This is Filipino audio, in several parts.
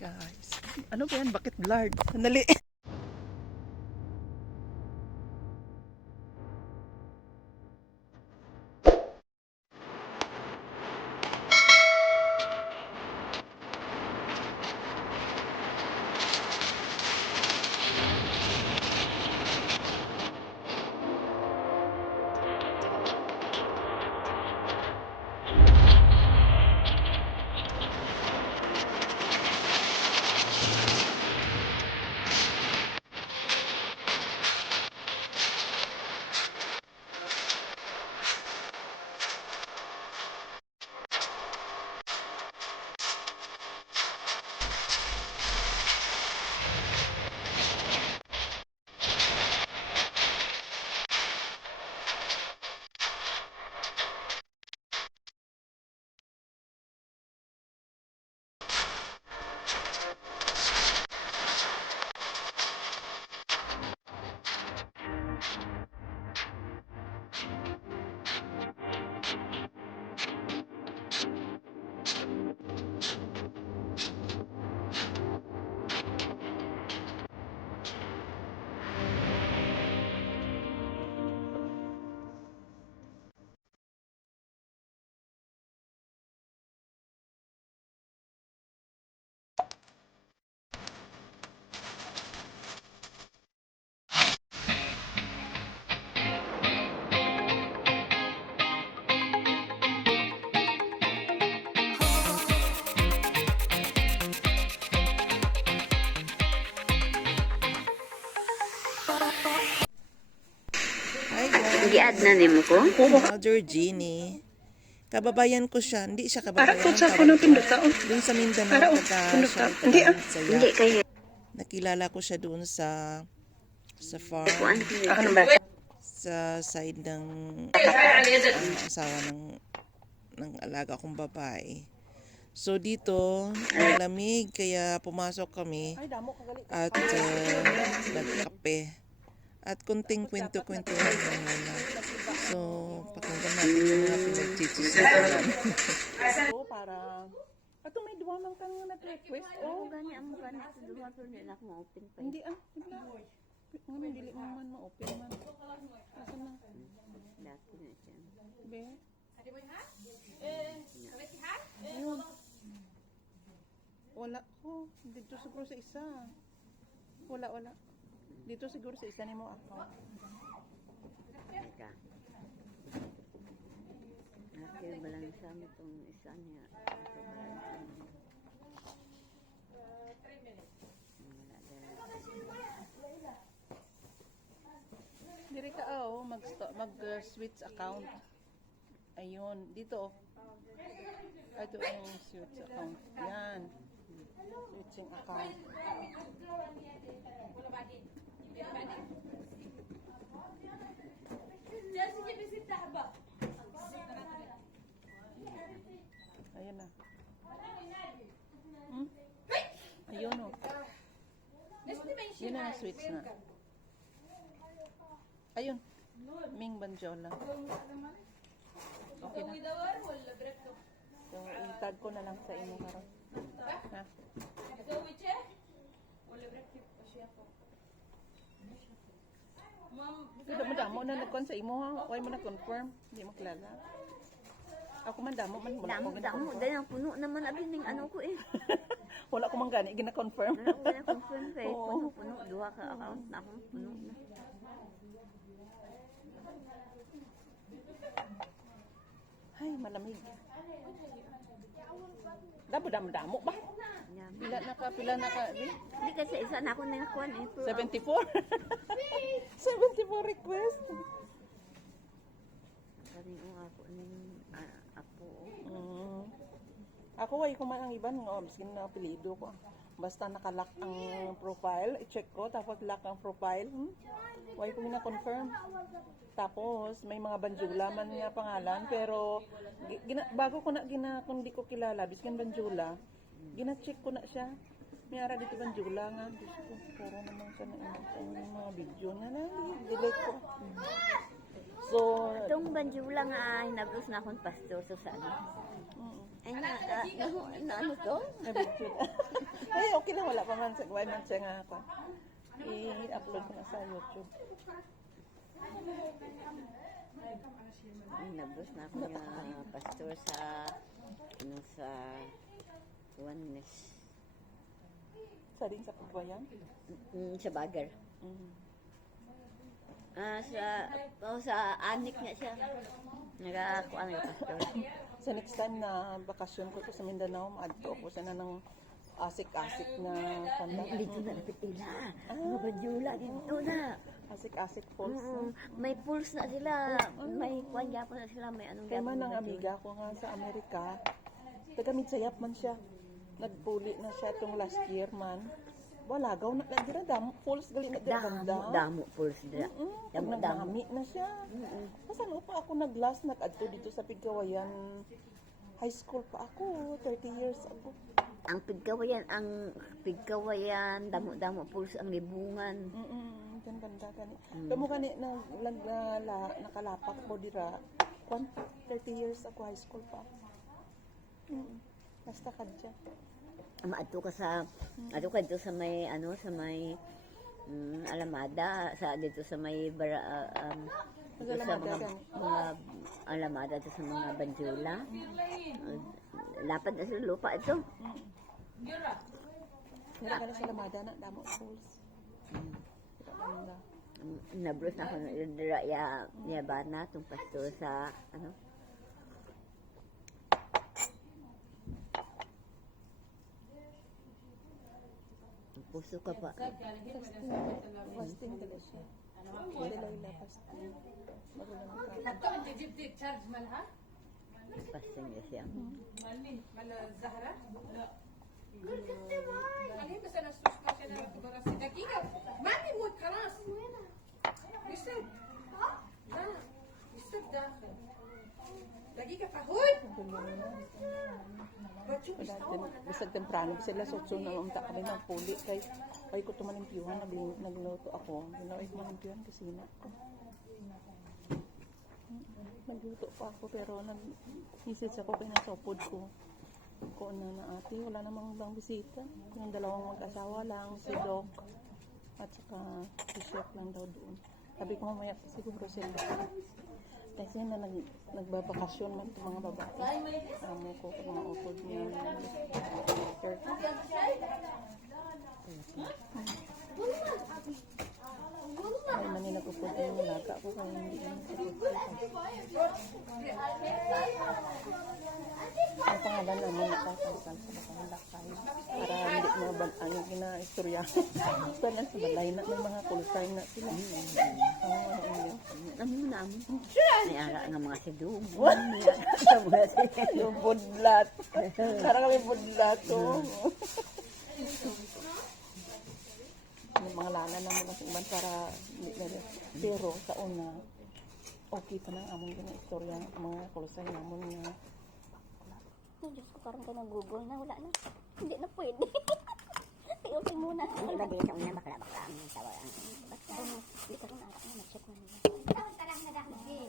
Guys, ano ba yan? Bakit blurred? Sandali. Hi guys. Gi-add na nimo ko? Georgine. Kababayan ko siya. Hindi siya kababayan. Para sa ako ng pindot taon. Doon sa Mindanao. Para Taga siya. Hindi Hindi kay Nakilala ko siya doon sa farm. Ako nang bata. Sa side ng asawa ng alaga kong babae. So dito, malamig kaya pumasok kami at nagkape. At kunting kwento-kwentuhan lang muna. So, pakinggan natin yung mga pinagchichismisan. So, para... Ato may duwa man kang nag-request. oh gani ang gani sa duha pero di na ako ma-open pa. Hindi Nga dili mo man ma-open man. Asa na? Dati na siya. Be? Ayun. Wala ko. Dito siguro sa isa. Wala. Dito siguro sa isa ni mo ako. Teka. Okay, balang sa mo tong isa niya. Diri ka mag-switch account. Ayun, dito. Ito ang switch account. Yan. Switching account. Ayun na. Ayun o. Yun na switch na. Ayun. Ming Banjola. Okay na. So, i-tag ko na lang sa imo karon. Ha? Pero madamo na nagkon sa imo ha. Why mo na confirm? Hindi mo kilala. Ako man damo man wala ko Damo dahil ang puno naman abi ning ano ko eh. wala ko man gani gina-confirm. Wala ko na confirm kay Oo. puno duha ka account na ako puno na. Ay, malamig. Damo ba? Pila na ka, di? Hindi kasi isa na ako na nakuan eh. 74? 74 request. Kani ako ning apo. Ako ay kuman ang iban nga biskin na apelyido ko. Basta nakalock ang profile, i-check ko tapos lock ang profile. Why ko na confirm. Tapos may mga Banjula man nga pangalan pero bago ko na kung di ko kilala biskin Banjula, gina-check ko na siya. Mayara dito Banjula nga. Diyos ko, puro naman siya na mga video na delete ko. So, Itong Banjula nga hinablos na akong pastor so saan. Ay na ano to? ay, na, wala pa man, wala man siya nga ako. I-upload ko na sa YouTube. Nabos na ako nga pastor sa sa Oneness. Sa din sa pagbayan. Sa Bagar. Sa anik nga siya. Nagakuha nga pastor. Sa next time na bakasyon ko to sa Mindanao, maadto ko sana ng asik-asik na kanta. Dito na lapit ila. Mga Banjula dito na. Asik-asik falls. May pulse na sila. May kwan yapon na sila. May anong Kaya man yapon ang na amiga ko nga sa Amerika, tagamit sayap man siya. Nagpuli na siya itong last year man. Wala, gaw na dira damo. Falls gali na dira ganda. Damo pulse dira. Pag nagdami na siya. Kasano pa ako nag-last nag-adto dito sa Pigkawayan. High school pa ako, 30 years ako. Ang Pigkawayan, damo-damo pulse ang libungan. Kan ganda gani. Kamo gani nakalapak ko dira. 30 years ako high school pa. Basta kadya. Maadto ka sa dito sa may sa may Alamada dito sa may dito sa mga Alamada dito sa mga Banjula. Lapad na sa lupa ito. Nira ka na sa Lamada na damo falls. Ganda. Nabros na ako dira ya bana tong pastor sa puso ka pa. Fasting talaga siya. Dalaila fasting. Magulang ka. Pasting na siya. ماني موت خلاص يسد لا يسد داخل دقيقة فهود Bisag temprano, bisag las 8 na umta kami ng puli kay ko tumalimpyuhan, nagluto ako. Ginawa ko malimpyuhan kasi na ako. Nagluto pa ako pero nag-message ako kay nasopod ko. Ko na ate, wala namang ibang bisita. Yung dalawang mag-asawa lang, si Doc at saka si Chef lang daw doon. Sabi ko mamaya siguro sila. Kasi na nagbabakasyon man itong mga babae. Amo ko kung mga upod niya. Ay, mani nagupod yung laga ko kaya hindi naman ang pangalan namin nakakasal sa Bakalakay para hindi mga yung kina-istorya. Basta yan sa balay na may mga kulsay na sila. Ano mo na mo? May ara nga mga sidubo. Sa mga Yung budlat. Parang kami budlat to. Yung mga lana naman sa iman para hindi na. Pero sa una, okay pa nang among kina-istorya mga kulsay namon nga. Ay, Diyos ko, parang kayo nag-google na. Wala na. Hindi na pwede. Open muna. Ang iba din sa una bakla-bakla ang tawag ang Basta, hindi ka rin arak na. Mag-check mo nila.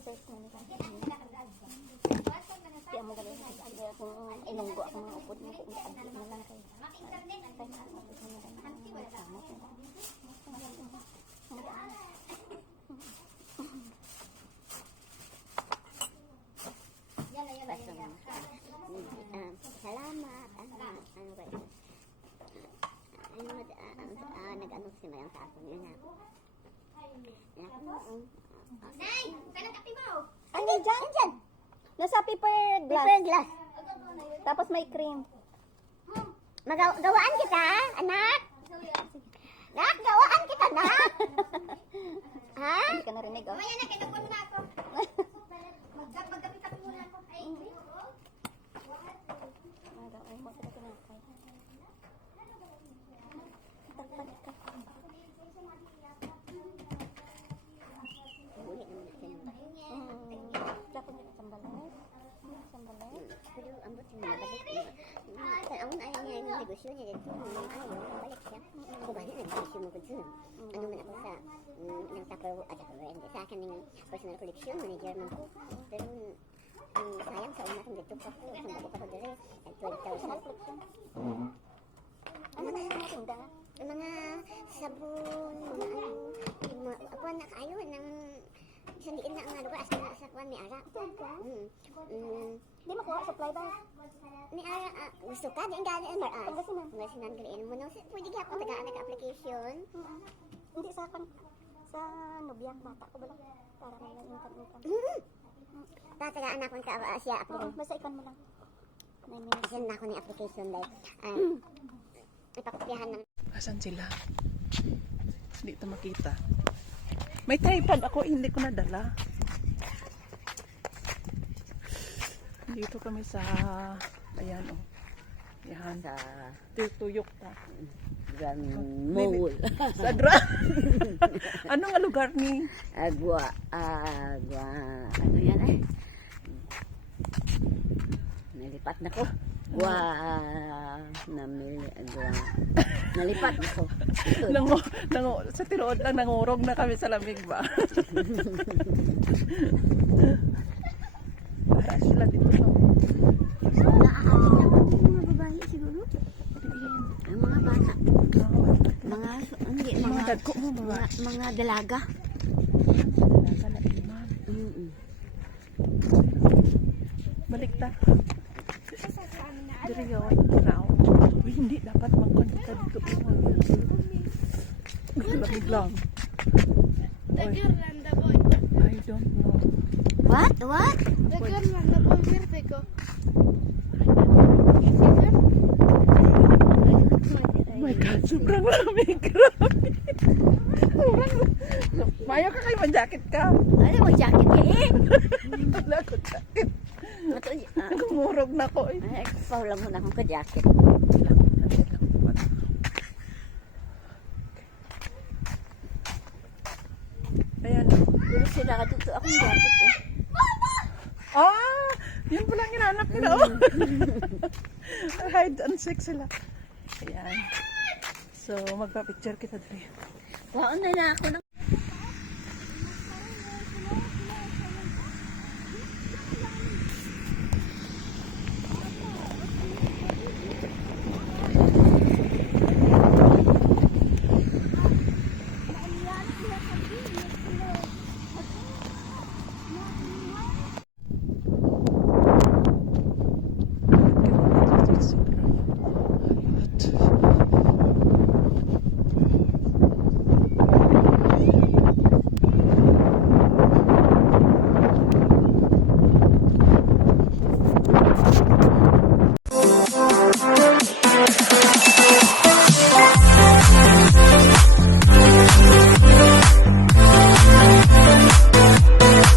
Search mo nila. Kaya mo galing. Kung inunggo ako mga upod mo, kung i-upload mo lang kayo. Kaya na-upload mo na lang. Samot mo. salamat. Ano ba ito? Nag-ano si Mayang sa akin yun na. Nay! Saan ang kape mo? Ano dyan? Dyan! Nasa paper glass. Paper glass. Tapos may cream. Magawaan kita, anak. Nak, gawaan kita, nak. Ha? Hindi ka narinig, oh. Mamaya na, kinapon na ako. Magkapit-kapit muna ako. Ay, Ay, mo kita kinakay. Takpan ka. Dapat nila sambalay. Sambalay. Pero ambot yung nabalik. Ang ayaw niya yung negosyo niya dito. Ayaw mo, balik siya. Kung ba yun, negosyo mo dito. Ano man ako sa ng sa akin ng personal collection manager man ko. Pero sayang sa una kung dito pa ko. Isang bago pa ko dito. 12,000. Ano na yung natin? sabon, mga ano, kuwan na kayo ng sandiin na ang lugar, asa na sa kuwan, may ara. Di makuha, supply ba? May ara, gusto ka, diyan gano'n, maras. Pagkasinan galiin mo, no? Pwede ka ako tagaan ka application. Hindi sa akin. Sa nobya, bata ko ba lang? Para may income. Tatagaan ako ka siya Oo, application. basta ikan mo lang. 9 minutes. Asan na ako ni application, like, ipakopyahan ng Asan sila? Hindi ito makita. May tripod ako, hindi ko nadala. Dito kami sa, ayan o. Yan. Sa Tuyok ta. Grand Mall. Sa Dra. Ano nga lugar ni? Agwa, ano yan eh? Nalipat na ko. Nalipat na ko. Sa tirood lang, nangurog na kami sa lamig ba? Para sila dito no. naaatin naman yung mga babae siguro. Ang mga bata. Mga, hindi, Mga dagko mo ba? mga dalaga. Talaga na iman. Balik ta. Diri yun. Now. Uy, hindi dapat magkanta dito. Lamig lang. The girl and the boy. I don't know. What? What? The girl and the boy, where they go? Oh my God, sobrang lamig. Grabe. Sobrang Mayo ka kayo, mag-jacket ka. Ano mo jacket ka eh? Wala ko jacket. Gumurog na ko eh. Ay, paulang mo na akong ka-jacket. Ayan. Pero sila ka dito akong jacket eh. Ah! Yun pala ang hinanap nila. Oh. Hide and seek sila. Ayan. So, magpa-picture kita dali. Waon na ako ng